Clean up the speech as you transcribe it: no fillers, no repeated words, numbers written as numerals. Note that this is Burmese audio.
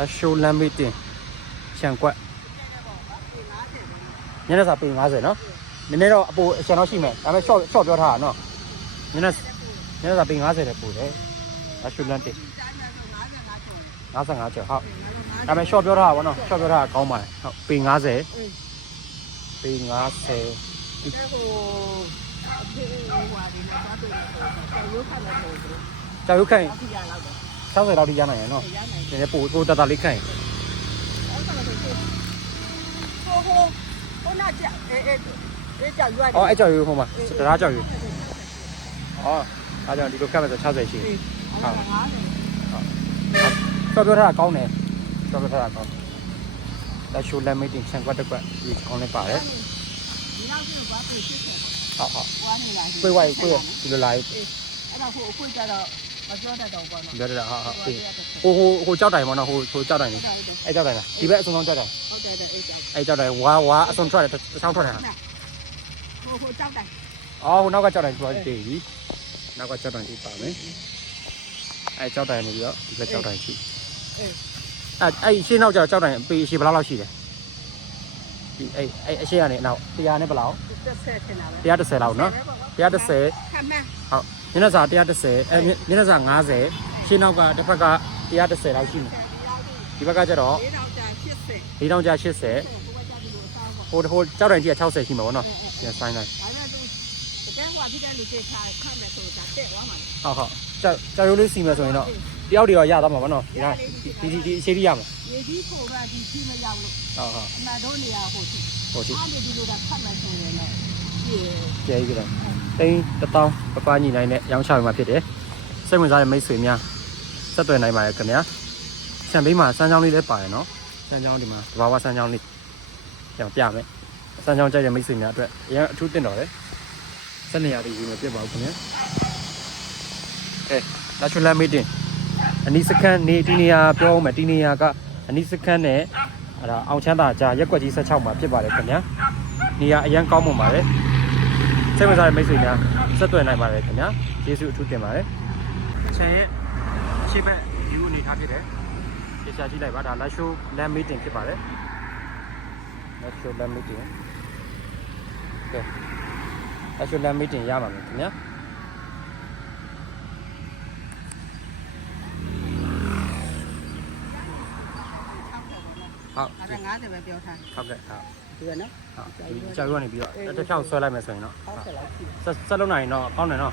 လာရှိုးလမ်းမေးတင်ခြံကွက်ညနေစာပေ50နော်နည်းနည်းတော့အပိုအချန်တော့ရှိမယ်ဒါပေမဲ့ short ပြောထားတာနော်ညနေစာပေ50တဲ့ပို့တယ်လာရှိုးလမ်းတင်55ကျော်ဟုတ်ဒါပေမဲ့ short ပြောထားတာဗောနော် short ပြောထားတာကောင်းပါတယ်ဟုတ်ပေ50ပေ50ဒီကျော်ရုပ်ခိုင်60လောက်ထိရနိုင်ရနော်နည်းနည်းပိုတတလေးခိုင်အော်အဲ့ကြော်ရွေးဟိုမှာတရားကြော်ရွေးအော်အားကြောင့်ဒီလိုကတ်မယ်ဆို60ရှိဟုတ်ပြောထားတာကောင်းတယ်ပြောထားတာကောင်းလက်ရှိုးလက်မီတင်ဆန်ကွက်တစ်ကွက်ဒီကောင်းလေးပါတယ်ဟုတ်ပွေးဝိုင်းပွေးဒီလိုလိုက်အဲ့ဒါဟိုကြတော့မပြောတတ်တော့ဘောနော်ပြောတတ်တာဟိုကြောက်တိုင်ဘောနော်ဟိုကြောက်တိုင်လေးအဲ့ကြောက်တိုင်လားဒီဘက်အစုံဆုံးကြောက်တိုင်ဟုတ်တယ်အဲ့ကြောက်တိုင်ဝါအစုံထွက်တယ်တစ်ချောင်းထွက်တယ်ဟာဟိုကြောက်တိုင်အော်ဟိုနောက်ကကြောက်တိုင်ပြောတည်ပြီနောက်ကကြောက်တိုင်ကြည့်ပါမယ်အဲ့ကြောက်တိုင်နေပြီးတော့ဒီဘက်ကြောက်တိုင်ကြည့်အဲ့ရှင်းနောက်ကြောက်တိုင်ပေရှည်ဘယ်လောက်ရှိတယ်ဒီအဲ့အရှင်းကနေနောက်100နဲ့ဘယ်လောက်130ထင်တာပဲ130လောက်နော်130ခန့်မှန်းဟုတ်ညနေစာ130ညနေစာ50ရှင်းနောက်ကတစ်ဖက်က130လောက်ရှိမယ်ဒီဘက်ကကျတော့4000ကျ80ဟိုကြောက်တိုင်ကြီးက60ရှိမှာပေါ့နော်ပြန်ဆိုင်လိုက်ဟုတ်ကြောက်ရိုးလေးစီမယ်ဆိုရင်တော့တယောက်တည်းတော့ရသွားမှာပေါ့နော်ဒီအရှိတိရမှာရေကြီးပုံကဒီရှိမရောက်လို့ဟုတ်အမှန်တော့နေရဟိုရှိအားဒီလိုတာဖတ်မှဆိုရင်တော့ကျေးဇူးတင်တိန်း1000ပပညီနိုင်နဲ့ရောင်းချရမှာဖြစ်တယ်စိတ်ဝင်စားတဲ့မိတ်ဆွေများဆက်သွယ်နိုင်ပါတယ်ခင်ဗျာဆံဘေးမှာစမ်းချောင်းလေးလည်းပါတယ်နော်စမ်းချောင်းဒီမှာတဘာဝစမ်းချောင်းလေးပြန်ပြမယ်စမ်းချောင်းကြိုက်တဲ့မိတ်ဆွေများအတွက်အရင်အထူးတင်တော်တယ်ဆက်နေရည်ယူမပြတ်ပါဘူးခင်ဗျာလာချူလာမီတင်အနီးစခန်းနေဒီနေရာပြောအောင်မယ်ဒီနေရာကအနီးစခန်းနဲ့အဲ့ဒါအောင်ချမ်းသာကြားရက်ွက်ကြီး16မှာဖြစ်ပါတယ်ခင်ဗျာနေရာအရန်ကောင်းမွန်ပါတယ်စိတ်ဝင်စားတဲ့မိတ်ဆွေများဆက်သွယ်နိုင်ပါတယ်ခင်ဗျာကျေးဇူးအထူးတင်ပါတယ်ချန်ရဲ့အရှိတ်ယူအနေထားဖြစ်တယ်ကျေးဇူးကြည့်လိုက်ပါဒါလာရှိုးလမ်းမီတင်ဖြစ်ပါတယ်လာရှိုးလမ်းမီတင်ကဲလာရှိုးလမ်းမီတင်ရပါမယ်ခင်ဗျာဟုတ်အဲ့ဒါ50ပဲပြောထားဟုတ်ကဲ့ဟုတ်ဒီကနော်ဟုတ်ကြောက်ရွံ့နေပြီးတော့တစ်ဖြောင်းဆွဲလိုက်မယ်ဆိုရင်တော့ဆက်လုံးနိုင်တော့ကောင်းတယ်နော်